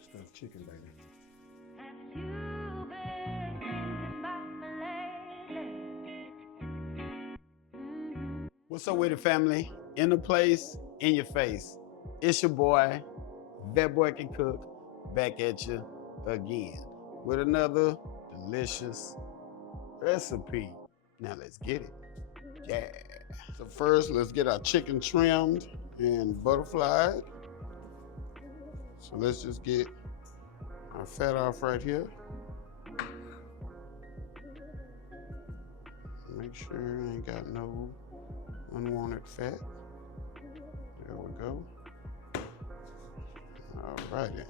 good stuffed chicken, baby. What's up with it, family? In the place, in your face. It's your boy, That Boy Can Cook, back at you again with another delicious recipe. Now let's get it. Yeah. So first, let's get our chicken trimmed and butterflied. So let's just get our fat off right here. Make sure I ain't got no unwanted fat. There we go. All righty.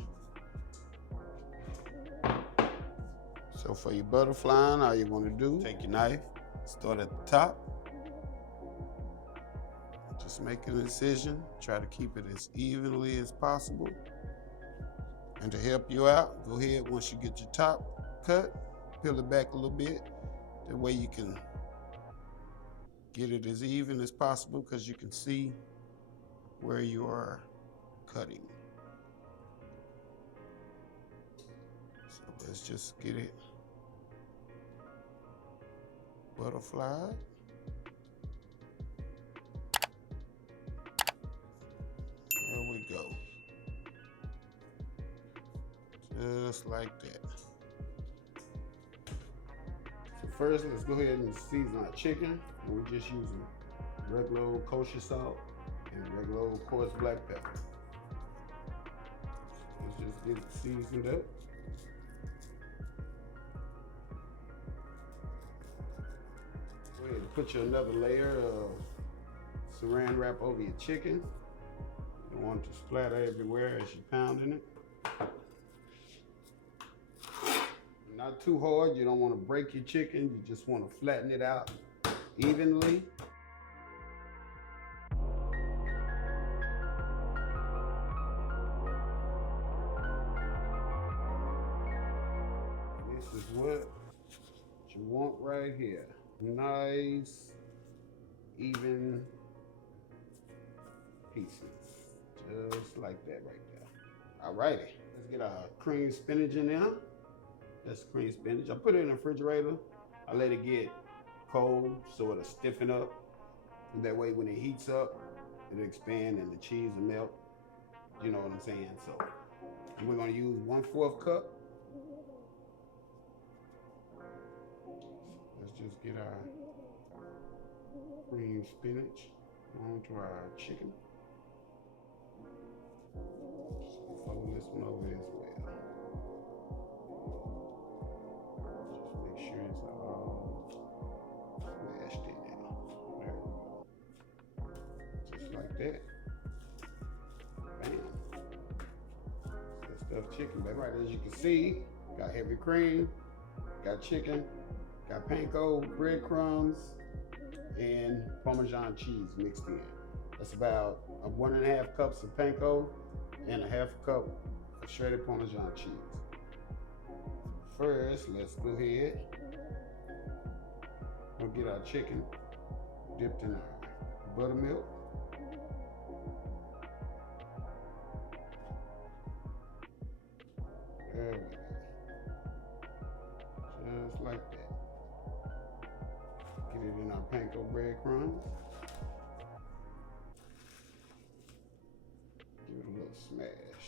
So for your butterflying, all you want to do, take your knife, start at the top. Just make an incision. Try to keep it as evenly as possible. And to help you out, go ahead, once you get your top cut, peel it back a little bit. That way you can get it as even as possible because you can see where you are cutting. So let's just get it butterflied. There we go. Just like that. So first, let's go ahead and season our chicken. We're just using regular old kosher salt and regular old coarse black pepper. Let's just get it seasoned up. Go ahead and put you another layer of saran wrap over your chicken. You don't want it to splatter everywhere as you're pounding it. Not too hard, you don't want to break your chicken, you just want to flatten it out evenly. This is what you want right here. Nice, even pieces. Just like that right there. All righty, let's get our cream spinach in there. That's cream spinach. I put it in the refrigerator. I let it get cold so it'll stiffen up. And that way when it heats up, it'll expand and the cheese will melt. You know what I'm saying? So we're gonna use 1/4 cup. Let's just get our cream spinach onto our chicken. Just fold this one over as well. Make sure it's all smashed in there. There we go. Just like that. Bam. That stuffed chicken, baby. Right, as you can see, got heavy cream, got chicken, got panko, breadcrumbs, and Parmesan cheese mixed in. That's about 1.5 cups of panko and 1/2 cup of shredded Parmesan cheese. First, let's go ahead. We'll get our chicken dipped in our buttermilk. There we go. Just like that. Get it in our panko breadcrumbs. Give it a little smash.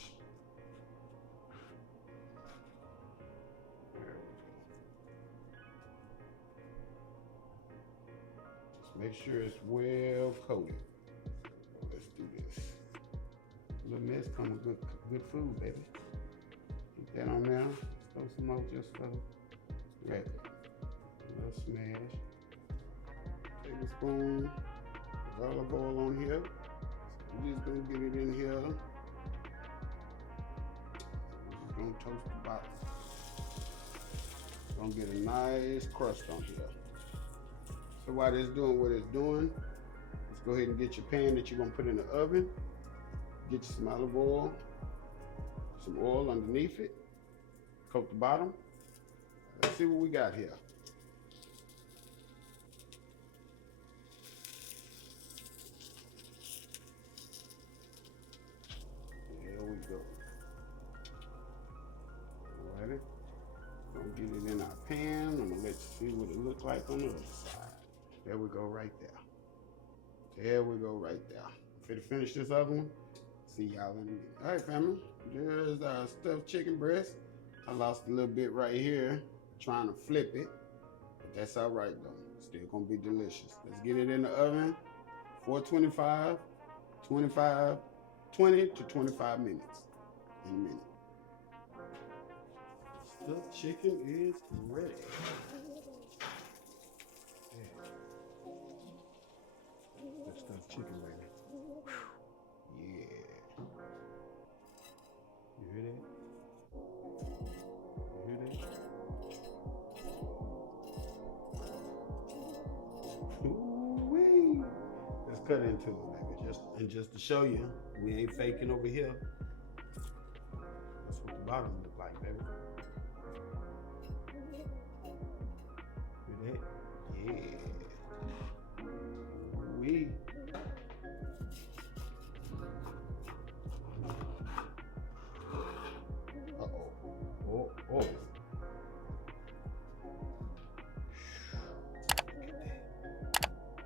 Make sure it's well coated. Let's do this. A little mess comes with good food, baby. Keep that on there. Throw some more just for regular. A little smash. Tablespoon of olive oil on here. So we're just gonna get it in here. We're just gonna toast the bottom. Gonna get a nice crust on here. So while it's doing what it's doing, let's go ahead and get your pan that you're gonna put in the oven. Get you some olive oil, some oil underneath it, coat the bottom. Let's see what we got here. There we go. get it in our pan. I'm gonna let you see what it looks like on the other side. There we go right there. There we go right there. I'm finna finish this other one. See y'all in a minute. All right, family. There's our stuffed chicken breast. I lost a little bit right here trying to flip it, but that's all right though. Still gonna be delicious. Let's get it in the oven. 425, 20 to 25 minutes. In a minute. Stuffed chicken is ready. That stuffed chicken ready. Yeah. You hear that? You hear that? Ooh-wee. Let's cut into it, baby. Just to show you, we ain't faking over here. That's what the bottom look like, baby. Hear that? Yeah. Ooh-wee. Oh.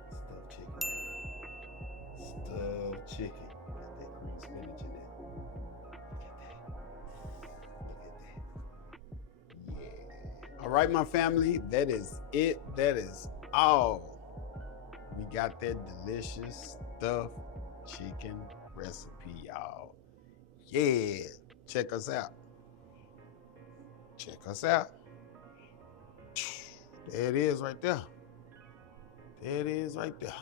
Stuffed chicken. Stuffed chicken. Got that green spinach in there. Look at that. Yeah. All right, my family, that is it. That is all. We got that delicious stuffed chicken recipe, y'all. Yeah. Check us out. Check us out. There it is right there. There it is right there.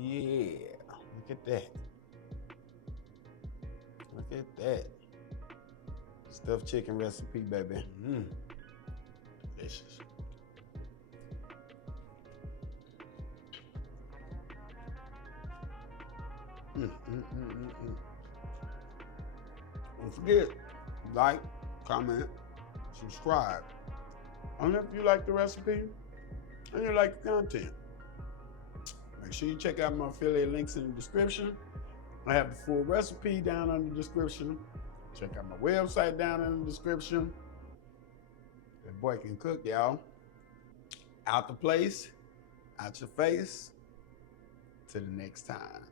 Yeah. Look at that. Look at that. Stuffed chicken recipe, baby. Delicious. Don't forget, like, comment, subscribe. And if you like the recipe and you like the content, make sure you check out my affiliate links in the description. I have the full recipe down in the description. Check out my website down in the description. That boy can cook, y'all. Out the place, out your face. Till the next time.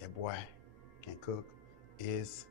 That boy can cook is